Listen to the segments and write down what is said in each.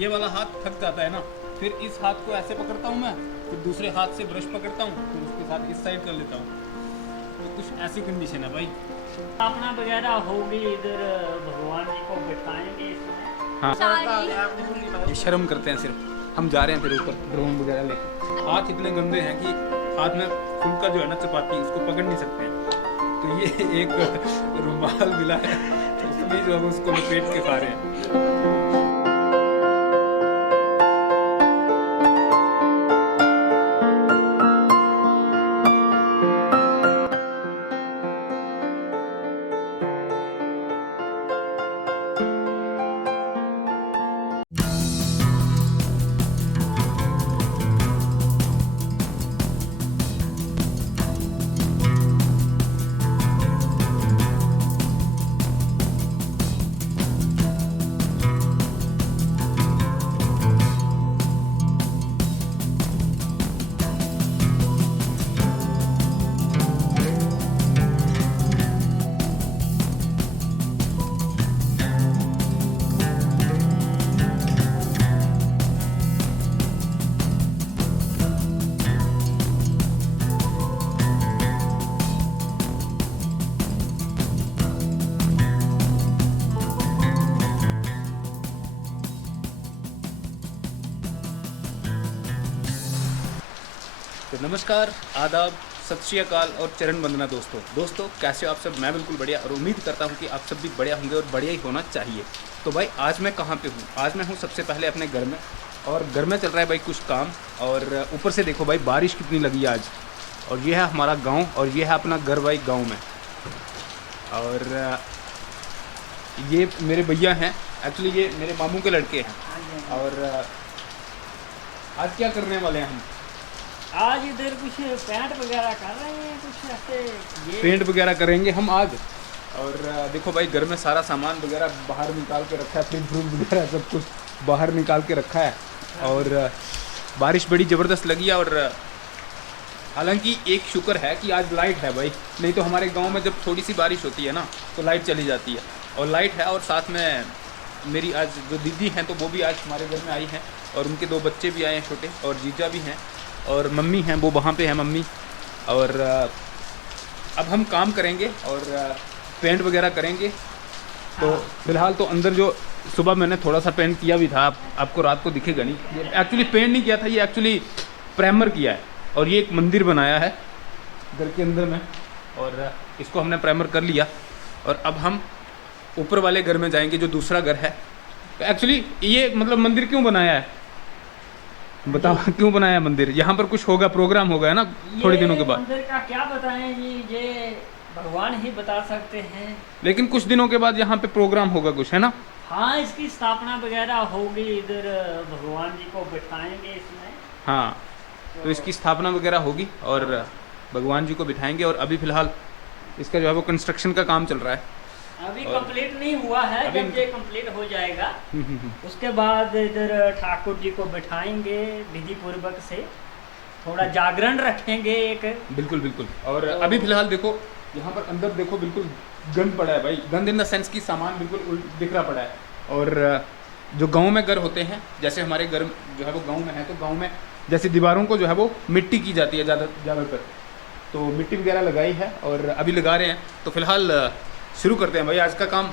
ये वाला हाथ थक जाता है ना, फिर इस हाथ को ऐसे पकड़ता हूँ मैं, फिर दूसरे हाथ से ब्रश पकड़ता हूँ, फिर उसके साथ इस साइड कर लेता हूँ। तो कुछ ऐसी कंडीशन है भाई। स्थापना वगैरह होगी, इधर भगवान जी को बिठाएंगे इसमें। हाँ, ये शर्म करते हैं सिर्फ। हम जा रहे हैं फिर ऊपर ड्रोन वगैरह लेके। हाथ इतने गंदे हैं कि हाथ में फुल्का जो है ना चपाती, उसको पकड़ नहीं सकते हैं। तो ये एक रुमाल मिला है, उसमें जो हम उसको लपेट के खा रहे हैं। तो नमस्कार, आदाब, सत श्री अकाल और चरण वंदना दोस्तों कैसे हो आप सब। मैं बिल्कुल बढ़िया और उम्मीद करता हूँ कि आप सब भी बढ़िया होंगे और बढ़िया ही होना चाहिए। तो भाई आज मैं कहाँ पे हूँ? आज मैं हूँ सबसे पहले अपने घर में, और घर में चल रहा है भाई कुछ काम। और ऊपर से देखो भाई बारिश कितनी लगी आज। और ये है हमारा गाँव, और ये है अपना घर भाई गाँव में। और ये मेरे भैया हैं, एक्चुअली ये मेरे मामू के लड़के हैं। और आज क्या करने वाले हैं हम? आज इधर कुछ पेंट वगैरह कर रहे हैं, कुछ ऐसे ये पेंट वगैरह करेंगे हम आज। और देखो भाई घर में सारा सामान वगैरह बाहर निकाल के रखा है, फ्रिज फ्रूज वगैरह सब कुछ बाहर निकाल के रखा है। और बारिश बड़ी ज़बरदस्त लगी है। और हालांकि एक शुक्र है कि आज लाइट है भाई, नहीं तो हमारे गांव में जब थोड़ी सी बारिश होती है ना तो लाइट चली जाती है। और लाइट है, और साथ में मेरी आज जो दीदी हैं तो वो भी आज हमारे घर में आई हैं, और उनके 2 बच्चे भी आए हैं छोटे, और जीजा भी हैं, और मम्मी हैं, वो वहाँ पे है मम्मी। और अब हम काम करेंगे और पेंट वगैरह करेंगे। तो फिलहाल तो अंदर जो सुबह मैंने थोड़ा सा पेंट किया भी था, आपको रात को दिखेगा नहीं। ये एक्चुअली पेंट नहीं किया था, ये एक्चुअली प्राइमर किया है। और ये एक मंदिर बनाया है घर के अंदर में, और इसको हमने प्राइमर कर लिया। और अब हम ऊपर वाले घर में जाएंगे जो दूसरा घर है। तो एक्चुअली ये मतलब मंदिर क्यों बनाया है बताओ? क्यों बनाया है मंदिर? यहाँ पर कुछ होगा, प्रोग्राम होगा है ना थोड़े दिनों के बाद। मंदिर का क्या बताएं जी, ये भगवान ही बता सकते हैं। लेकिन कुछ दिनों के बाद यहाँ पे प्रोग्राम होगा कुछ, है ना? हाँ, इसकी स्थापना वगैरह होगी, इधर भगवान जी को बिठाएंगे इसमें। हाँ, तो इसकी स्थापना वगैरह होगी और भगवान जी को बिठाएंगे। और अभी फ़िलहाल इसका जो है वो कंस्ट्रक्शन का काम चल रहा है, अभी कंप्लीट नहीं हुआ है। अभी जब ये कंप्लीट हो जाएगा उसके बाद इधर ठाकुर जी को बिठाएंगे विधि पूर्वक से, थोड़ा जागरण रखेंगे एक। बिल्कुल बिल्कुल। और अभी फ़िलहाल देखो यहाँ पर अंदर देखो, बिल्कुल गंद पड़ा है भाई। गंद इन द सेंस की सामान बिल्कुल बिखरा पड़ा है। और जो गाँव में घर होते हैं, जैसे हमारे घर जो है वो गाँव में है, तो गाँव में जैसे दीवारों को जो है वो मिट्टी की जाती है ज़्यादातर, तो मिट्टी वगैरह लगाई है और अभी लगा रहे हैं। तो फिलहाल शुरू करते हैं भाई आज का काम।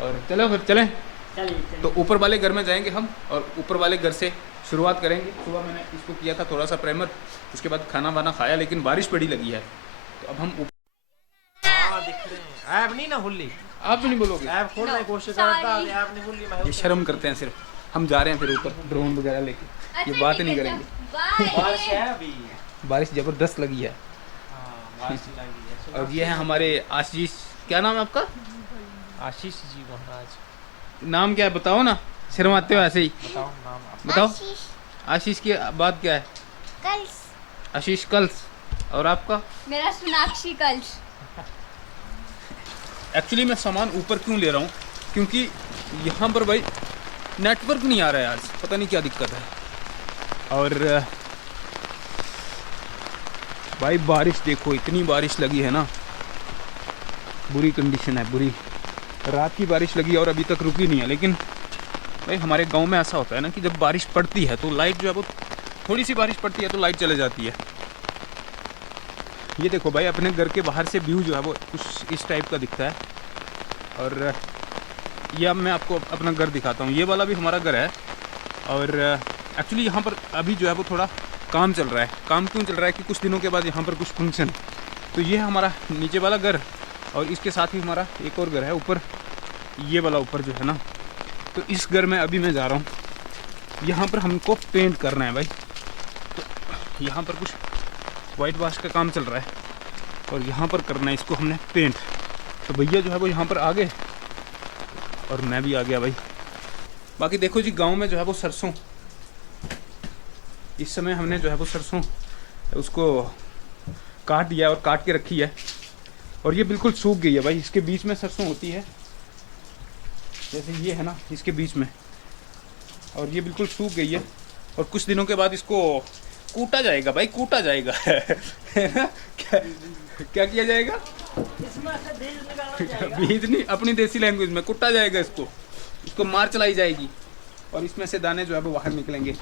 और चलो फिर चलें। चलिए तो ऊपर वाले घर में जाएंगे हम, और ऊपर वाले घर से शुरुआत करेंगे। सुबह मैंने इसको किया था थोड़ा सा प्राइमर, उसके बाद खाना वाना खाया, लेकिन बारिश बड़ी लगी है। तो अब हम दिख रहे हैं। ऐप नहीं ना खुली, आप भी नहीं बोलोगे? ऐप खोलने की कोशिश करता है, ऐप नहीं खुली। मैं ये शर्म करते हैं सिर्फ। हम जा रहे हैं फिर ऊपर ड्रोन वगैरह लेके, ये बात नहीं करेंगे। बारिश है अभी। बारिश ज़बरदस्त लगी है। हाँ, बारिश लगी है। और ये है हमारे आशीष, क्या नाम है आपका? आशीष जी महाराज। नाम क्या है बताओ ना, शर्माते हो ऐसे ही। बताओ नाम आप। बताओ। आशीष की बात क्या है? कल्स। आशीष कल्स। और आपका? मेरा सोनाक्षी कल्स। एक्चुअली मैं सामान ऊपर क्यों ले रहा हूँ, क्योंकि यहाँ पर भाई नेटवर्क नहीं आ रहा है आज, पता नहीं क्या दिक्कत है। और भाई बारिश देखो, इतनी बारिश लगी है ना, बुरी कंडीशन है, बुरी। रात की बारिश लगी और अभी तक रुकी नहीं है, लेकिन भाई हमारे गांव में ऐसा होता है ना कि जब बारिश पड़ती है तो लाइट जो है वो, थोड़ी सी बारिश पड़ती है तो लाइट चले जाती है। ये देखो भाई, अपने घर के बाहर से व्यू जो है वो कुछ इस टाइप का दिखता है। और ये अब मैं आपको अपना घर दिखाता हूँ। ये वाला भी हमारा घर है। और एक्चुअली यहाँ पर अभी जो है वो थोड़ा काम चल रहा है। काम क्यों चल रहा है कि कुछ दिनों के बाद यहाँ पर कुछ फंक्शन। तो ये है हमारा नीचे वाला घर, और इसके साथ ही हमारा एक और घर है ऊपर, ये वाला ऊपर जो है ना। तो इस घर में अभी मैं जा रहा हूँ। यहाँ पर हमको पेंट करना है भाई। तो यहाँ पर कुछ वाइट वॉश का काम चल रहा है और यहाँ पर करना है इसको हमने पेंट। तो भैया जो है वो यहाँ पर आ गए और मैं भी आ गया भाई। बाकी देखो जी, गांव में जो है वो सरसों, इस समय हमने जो है वो सरसों उसको काट दिया और काट के रखी है, और ये बिल्कुल सूख गई है भाई। इसके बीच में सरसों होती है, जैसे ये है ना, इसके बीच में, और ये बिल्कुल सूख गई है। और कुछ दिनों के बाद इसको कूटा जाएगा भाई, कूटा जाएगा है ना? क्या किया जाएगा? इसमें से बीज निकाला जाएगा। बीज नहीं, अपनी देसी लैंग्वेज में कुटा जाएगा इसको मार चलाई जाएगी और इसमें से दाने जो है वो बाहर निकलेंगे।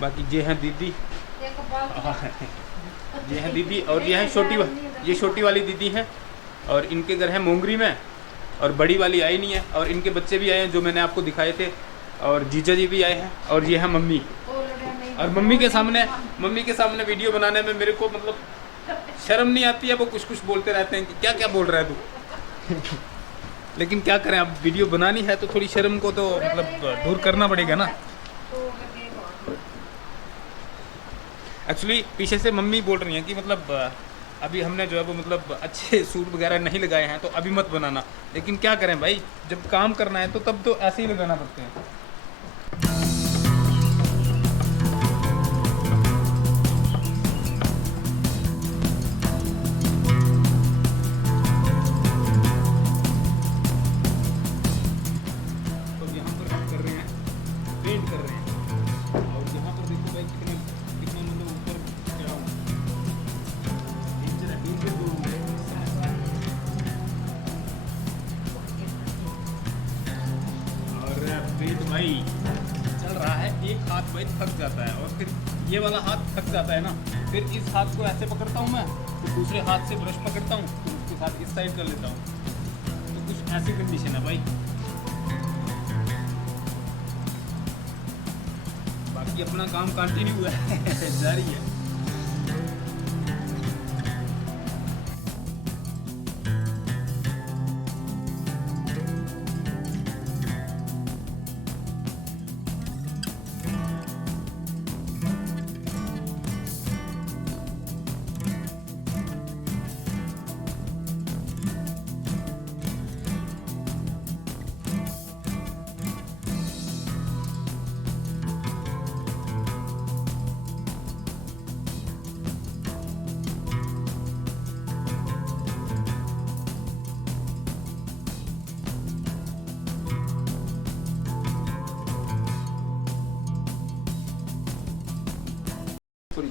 बाकी ये हैं दीदी, ये है दीदी, और ये है छोटी वाली दीदी है, और इनके घर है मोंगरी में, और बड़ी वाली आई नहीं है, और इनके बच्चे भी आए हैं जो मैंने आपको दिखाए थे, और जीजा जी भी आए हैं, और ये है मम्मी। और मम्मी के सामने वीडियो बनाने में मेरे को मतलब शर्म नहीं आती है। वो कुछ बोलते रहते हैं कि क्या क्या बोल रहा है तू लेकिन क्या करें, अब वीडियो बनानी है तो थोड़ी शर्म को तो मतलब दूर करना पड़ेगा ना। एक्चुअली पीछे से मम्मी बोल रही हैं कि मतलब अभी हमने जो है वो मतलब अच्छे सूट वगैरह नहीं लगाए हैं तो अभी मत बनाना। लेकिन क्या करें भाई, जब काम करना है तो तब तो ऐसे ही लगाना पड़ते हैं। भाई चल रहा है, एक हाथ भाई थक जाता है, और फिर ये वाला हाथ थक जाता है ना, फिर इस हाथ को ऐसे पकड़ता हूँ मैं, तो दूसरे हाथ से ब्रश पकड़ता हूँ, फिर उसके साथ इस साइड कर लेता हूँ। तो कुछ ऐसी कंडीशन है भाई। बाकी अपना काम कंटिन्यू है जारी है।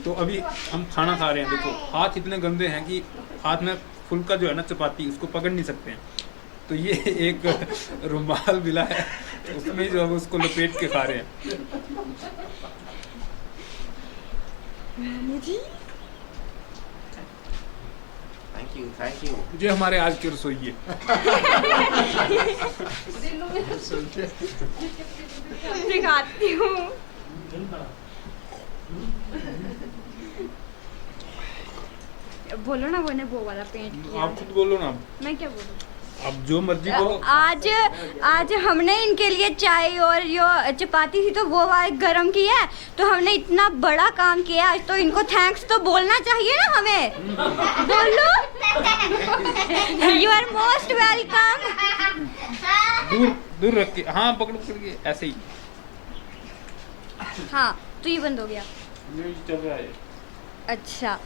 तो अभी हम खाना खा रहे हैं। देखो हाथ इतने गंदे हैं कि हाथ में फुल्का जो है ना चपाती, उसको पकड़ नहीं सकते हैं। तो ये एक रुमाल मिला है, उसमें जो है उसको लपेट के खा रहे हैं। Thank you. ये हमारे आज की रसोई है। दिखाती हूँ। बोलो ना, वो वाला पेंट किया। आप खुद बोलो ना। मैं क्या बोलूं? अब जो मर्जी बोलो। आज हमने इनके लिए चाय और जो चपाती थी तो वो गरम की है, तो हमने इतना बड़ा काम किया आज, तो इनको थैंक्स तो बोलना चाहिए ना हमें। बोलो। You are most welcome. दूर रख के, हाँ पकड़ के ऐसे ही। हाँ तो ये बंद हो गया। चल रहा है। अच्छा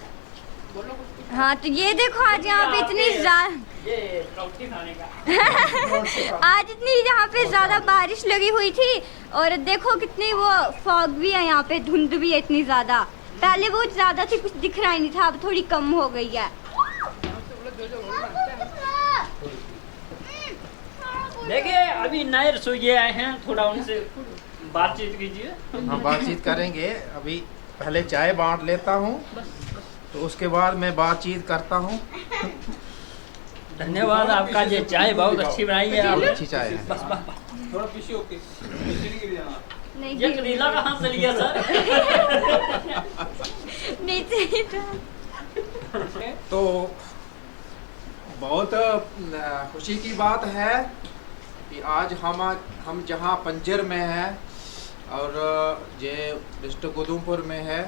हाँ, तो ये देखो आज यहाँ पे इतनी आज इतनी यहाँ पे ज़्यादा बारिश लगी हुई थी, और देखो कितनी वो फॉग भी है यहाँ पे, धुंध भी है इतनी ज़्यादा। पहले बहुत ज़्यादा थी, कुछ दिख रहा ही नहीं था, अब थोड़ी कम हो गई है। देखिए अभी नए रसोइये आए हैं, थोड़ा उनसे बातचीत कीजिए। हम बातचीत करेंगे। अभी पहले चाय बांट लेता हूँ, तो उसके बाद मैं बातचीत करता हूँ। धन्यवाद आपका, ये चाय बहुत अच्छी बनाई है आपने। अच्छी चाय है। बस बस बस। थोड़ा पीछे होके नीचे नहीं गिर जाना। नहीं ये करेला कहाँ से लिया सर? नीचे ही था। तो बहुत खुशी की बात है कि आज हम जहाँ पंजर में हैं और ये डिस्ट्रिक्ट उधमपुर में है,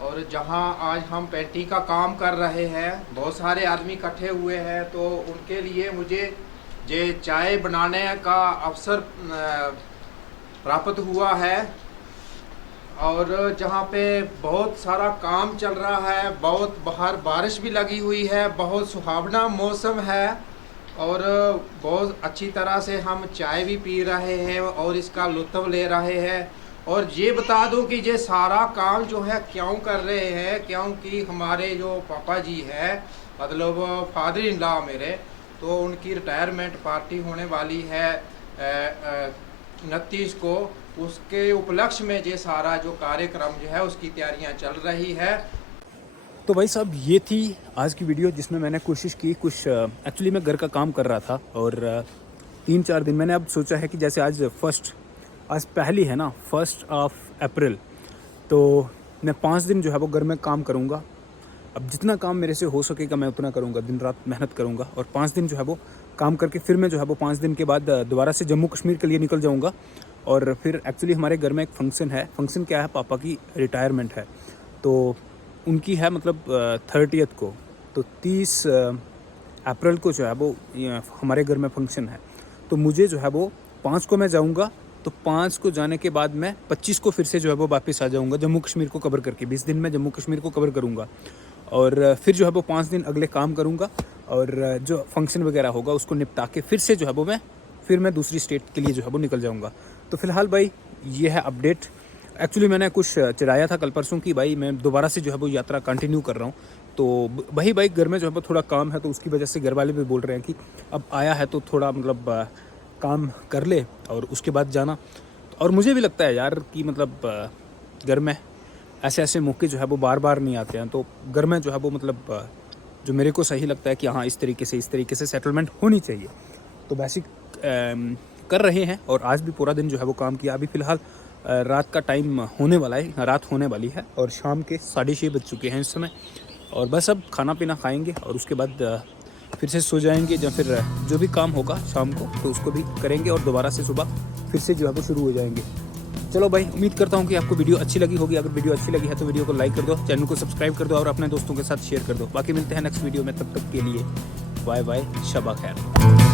और जहाँ आज हम पेंटिंग का काम कर रहे हैं, बहुत सारे आदमी इकट्ठे हुए हैं, तो उनके लिए मुझे ये चाय बनाने का अवसर प्राप्त हुआ है। और जहाँ पे बहुत सारा काम चल रहा है, बहुत बाहर बारिश भी लगी हुई है, बहुत सुहावना मौसम है, और बहुत अच्छी तरह से हम चाय भी पी रहे हैं और इसका लुत्फ़ ले रहे हैं। और ये बता दूं कि ये सारा काम जो है क्यों कर रहे हैं, क्योंकि हमारे जो पापा जी है, मतलब फादर इन लॉ मेरे, तो उनकी रिटायरमेंट पार्टी होने वाली है 29 को। उसके उपलक्ष्य में ये सारा जो कार्यक्रम जो है उसकी तैयारियां चल रही है। तो भाई साहब ये थी आज की वीडियो, जिसमें मैंने कोशिश की कुछ एक्चुअली मैं घर का काम कर रहा था, और 3-4 दिन मैंने अब सोचा है कि जैसे आज पहली है ना, 1 अप्रैल, तो मैं 5 दिन जो है वो घर में काम करूँगा। अब जितना काम मेरे से हो सकेगा मैं उतना करूँगा, दिन रात मेहनत करूँगा, और 5 दिन जो है वो काम करके फिर मैं जो है वो 5 दिन के बाद दोबारा से जम्मू कश्मीर के लिए निकल जाऊँगा। और फिर एक्चुअली हमारे घर में एक फंक्शन है। फंक्शन क्या है, पापा की रिटायरमेंट है, तो उनकी है मतलब 30th को, तो 30 अप्रैल को जो है वो हमारे घर में फंक्शन है। तो मुझे जो है वो 5 को मैं जाऊँगा, तो 5 को जाने के बाद मैं 25 को फिर से जो है वो वापस आ जाऊँगा जम्मू कश्मीर को कवर करके। 20 दिन में जम्मू कश्मीर को कवर करूँगा, और फिर जो है वो 5 दिन अगले काम करूँगा, और जो फंक्शन वगैरह होगा उसको निपटा के फिर से जो है वो मैं दूसरी स्टेट के लिए जो है वो निकल जाऊँगा। तो फिलहाल भाई ये है अपडेट। एक्चुअली मैंने कुछ चिढ़ाया था कल परसों कि भाई मैं दोबारा से जो है वो यात्रा कंटिन्यू कर रहा हूँ, तो वही भाई घर में जो है वो थोड़ा काम है, तो उसकी वजह से घर वाले भी बोल रहे हैं कि अब आया है तो थोड़ा मतलब काम कर ले और उसके बाद जाना। और मुझे भी लगता है यार कि मतलब घर में ऐसे मौके जो है वो बार बार नहीं आते हैं, तो घर में जो है वो मतलब जो मेरे को सही लगता है कि हाँ इस तरीके से सेटलमेंट होनी चाहिए, तो बेसिक कर रहे हैं। और आज भी पूरा दिन जो है वो काम किया। अभी फ़िलहाल रात का टाइम होने वाला है, रात होने वाली है, और शाम के 6:30 बज चुके हैं इस समय। और बस अब खाना पीना खाएंगे और उसके बाद फिर से सो जाएंगे, या फिर जो भी काम होगा शाम को तो उसको भी करेंगे, और दोबारा से सुबह फिर से जो है वो शुरू हो जाएंगे। चलो भाई, उम्मीद करता हूँ कि आपको वीडियो अच्छी लगी होगी। अगर वीडियो अच्छी लगी है तो वीडियो को लाइक कर दो, चैनल को सब्सक्राइब कर दो, और अपने दोस्तों के साथ शेयर कर दो। बाकी मिलते हैं नेक्स्ट वीडियो में, तब तक के लिए बाय बाय, शबा खैर।